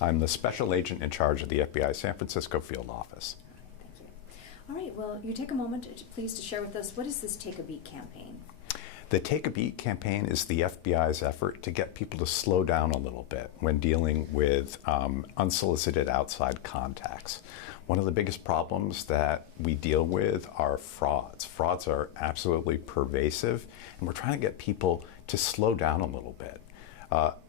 I'm the special agent in charge of the FBI San Francisco field office. Thank you. All right, well, you take a moment, please, to share with us, what is this Take a Beat campaign? The Take a Beat campaign is the FBI's effort to get people to slow down a little bit when dealing with unsolicited outside contacts. One of the biggest problems that we deal with are frauds. Frauds are absolutely pervasive, and we're trying to get people to slow down a little bit.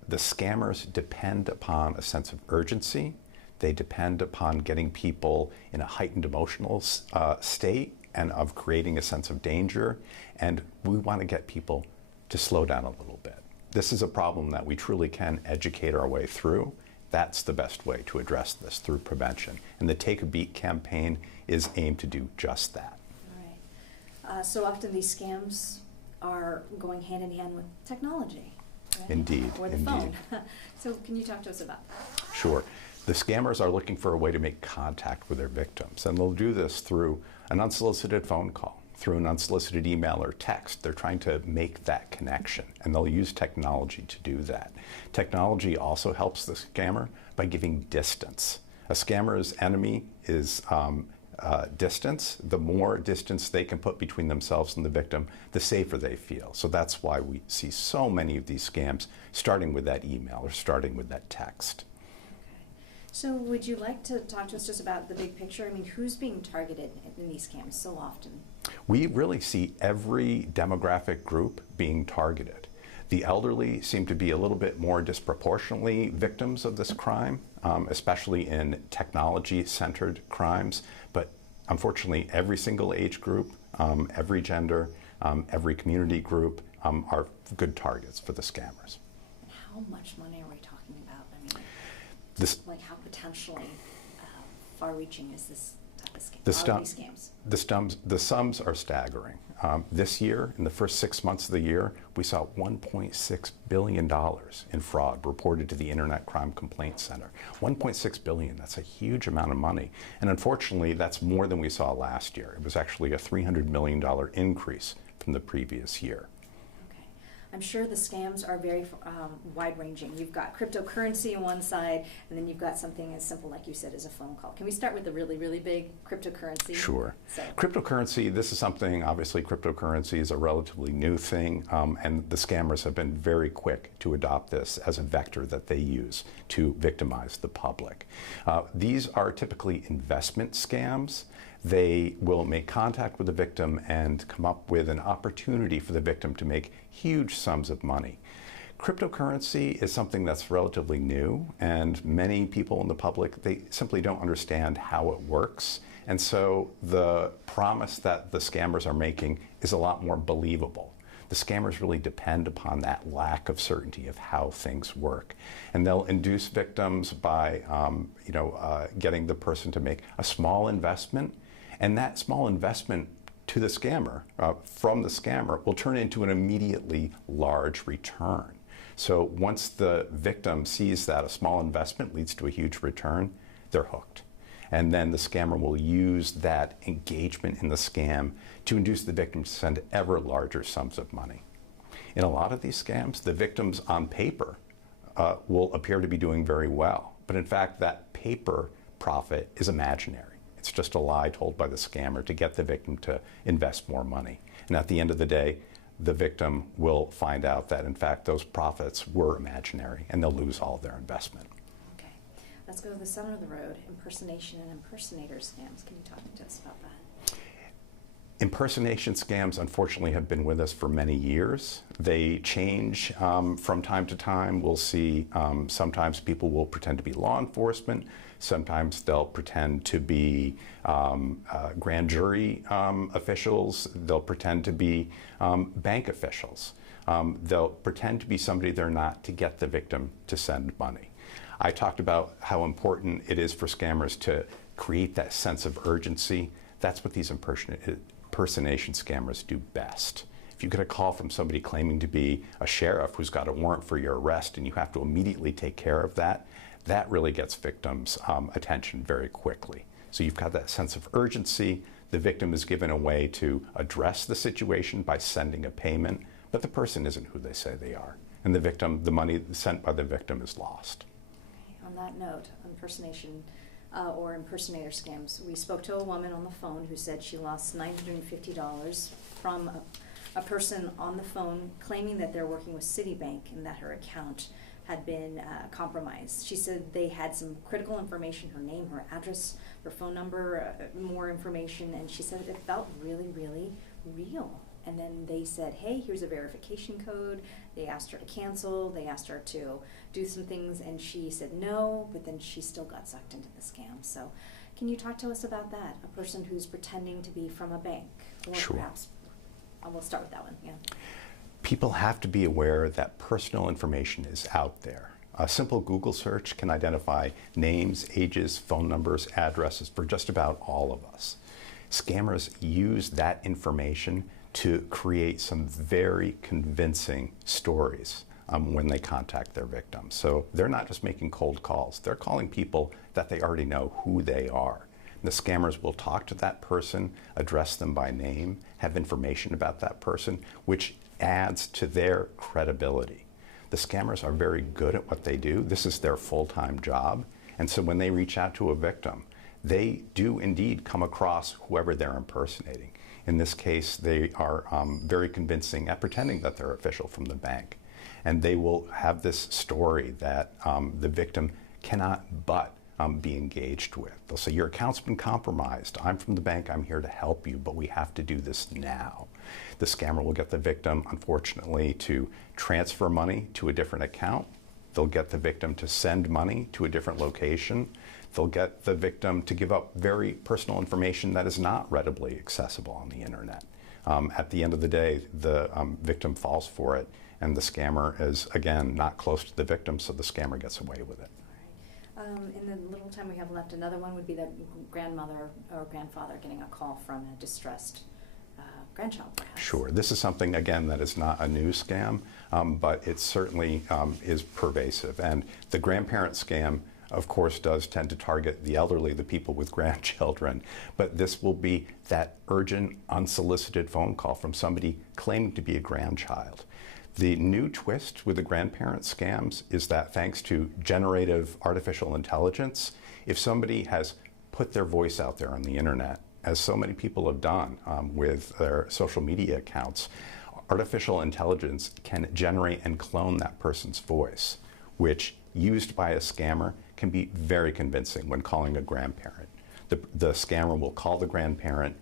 The scammers depend upon a sense of urgency. They depend upon getting people in a heightened emotional state and of creating a sense of danger. And we want to get people to slow down a little bit. This is a problem that we truly can educate our way through. That's the best way to address this, through prevention. And the Take a Beat campaign is aimed to do just that. All right. So often these scams are going hand in hand with technology. Right? Indeed. Or the indeed. phone. So can you talk to us about that? Sure. The scammers are looking for a way to make contact with their victims, and they'll do this through an unsolicited phone call, through an unsolicited email or text. They're trying to make that connection, and they'll use technology to do that. Technology also helps the scammer by giving distance. A scammer's enemy is distance. The more distance they can put between themselves and the victim, the safer they feel. So that's why we see so many of these scams starting with that email or starting with that text. So would you like to talk to us just about the big picture? I mean, who's being targeted in these scams so often? We really see every demographic group being targeted. The elderly seem to be a little bit more disproportionately victims of this crime, especially in technology-centered crimes. But unfortunately, every single age group, every gender, every community group are good targets for the scammers. And how much money are we talking about? I mean, like how potentially far-reaching is this type of scam? These scams? The sums are staggering. This year, in the first 6 months of the year, we saw $1.6 billion in fraud reported to the Internet Crime Complaint Center. $1.6 billion, that's a huge amount of money. And unfortunately, that's more than we saw last year. It was actually a $300 million increase from the previous year. I'm sure the scams are very wide-ranging. You've got cryptocurrency on one side, and then you've got something as simple, like you said, as a phone call. Can we start with the really, really big cryptocurrency? Sure. Cryptocurrency, this is something, obviously cryptocurrency is a relatively new thing, and the scammers have been very quick to adopt this as a vector that they use to victimize the public. These are typically investment scams. They will make contact with the victim and come up with an opportunity for the victim to make huge sums of money. Cryptocurrency is something that's relatively new, and many people in the public, they simply don't understand how it works. And so the promise that the scammers are making is a lot more believable. The scammers really depend upon that lack of certainty of how things work. And they'll induce victims by getting the person to make a small investment. And that small investment to the scammer, from the scammer, will turn into an immediately large return. So once the victim sees that a small investment leads to a huge return, they're hooked. And then the scammer will use that engagement in the scam to induce the victim to send ever larger sums of money. In a lot of these scams, the victims on paper will appear to be doing very well. But in fact, that paper profit is imaginary. It's just a lie told by the scammer to get the victim to invest more money. And at the end of the day, the victim will find out that, in fact, those profits were imaginary, and they'll lose all of their investment. Okay. Let's go to the center of the road, impersonation and impersonator scams. Can you talk to us about that? Impersonation scams, unfortunately, have been with us for many years. They change from time to time. We'll see sometimes people will pretend to be law enforcement. Sometimes they'll pretend to be grand jury officials. They'll pretend to be bank officials. They'll pretend to be somebody they're not to get the victim to send money. I talked about how important it is for scammers to create that sense of urgency. That's what these impersonation scammers do best. If you get a call from somebody claiming to be a sheriff who's got a warrant for your arrest and you have to immediately take care of that, that really gets victims' attention very quickly. So you've got that sense of urgency. The victim is given a way to address the situation by sending a payment, but the person isn't who they say they are. And the victim, the money sent by the victim is lost. on that note, impersonation or impersonator scams. We spoke to a woman on the phone who said she lost $950 from a person on the phone claiming that they're working with Citibank and that her account had been compromised. She said they had some critical information, her name, her address, her phone number, more information, and she said it felt really, really real. And then they said, hey, here's a verification code. They asked her to cancel, they asked her to do some things, and she said no, but then she still got sucked into the scam. So can you talk to us about that? A person who's pretending to be from a bank, or Sure. perhaps, we'll start with that one, yeah. People have to be aware that personal information is out there. A simple Google search can identify names, ages, phone numbers, addresses for just about all of us. Scammers use that information to create some very convincing stories when they contact their victims. So they're not just making cold calls, they're calling people that they already know who they are. The scammers will talk to that person, address them by name, have information about that person, which adds to their credibility. The scammers are very good at what they do. This is their full-time job. And so when they reach out to a victim, they do indeed come across whoever they're impersonating. In this case, they are very convincing at pretending that they're official from the bank. And they will have this story that the victim cannot but be engaged with. They'll say, your account's been compromised. I'm from the bank, I'm here to help you, but we have to do this now. The scammer will get the victim, unfortunately, to transfer money to a different account. They'll get the victim to send money to a different location. They'll get the victim to give up very personal information that is not readily accessible on the internet. At the end of the day, the victim falls for it, and the scammer is, again, not close to the victim, so the scammer gets away with it. In the little time we have left, another one would be that grandmother or grandfather getting a call from a distressed grandchild, perhaps. Sure. This is something, again, that is not a new scam, but it certainly is pervasive. And the grandparent scam, of course, does tend to target the elderly, the people with grandchildren. But this will be that urgent, unsolicited phone call from somebody claiming to be a grandchild. The new twist with the grandparent scams is that thanks to generative artificial intelligence, if somebody has put their voice out there on the internet, as so many people have done with their social media accounts, artificial intelligence can generate and clone that person's voice, which, used by a scammer, can be very convincing when calling a grandparent. The scammer will call the grandparent,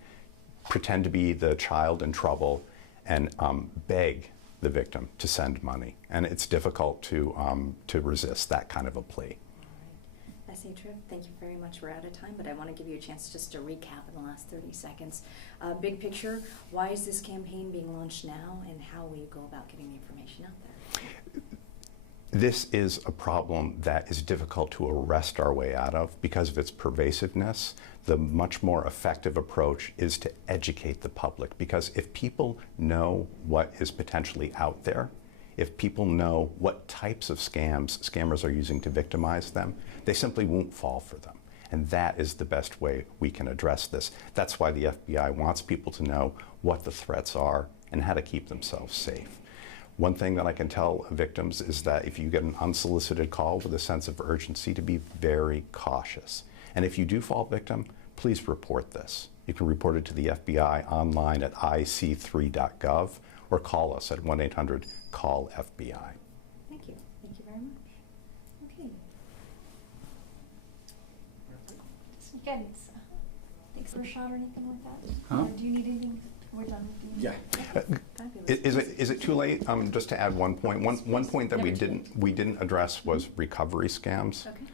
pretend to be the child in trouble, and beg the victim to send money. And it's difficult to resist that kind of a plea. That's a trip. Thank you very much. We're out of time, but I want to give you a chance just to recap in the last 30 seconds. Big picture, why is this campaign being launched now, and how will you go about getting the information out there? This is a problem that is difficult to arrest our way out of because of its pervasiveness. The much more effective approach is to educate the public, because if people know what is potentially out there, if people know what types of scammers are using to victimize them, they simply won't fall for them. And that is the best way we can address this. That's why the FBI wants people to know what the threats are and how to keep themselves safe. One thing that I can tell victims is that if you get an unsolicited call with a sense of urgency, to be very cautious. And if you do fall victim, please report this. You can report it to the FBI online at ic3.gov or call us at 1-800-CALL-FBI. Thank you. Thank you very much. Okay. Guidance. Thanks for a shot or anything like that? Huh? Or do you need anything? We're done. Do you need Fabulous. Is it too late? Just to add one point. One point that Never we too late. didn't address was recovery scams. Okay.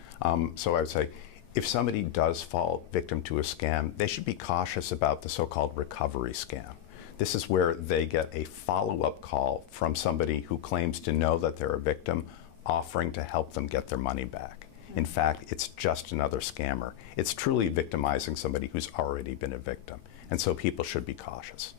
So I would say, if somebody does fall victim to a scam, they should be cautious about the so-called recovery scam. This is where they get a follow-up call from somebody who claims to know that they're a victim, offering to help them get their money back. In fact, it's just another scammer. It's truly victimizing somebody who's already been a victim. And so people should be cautious.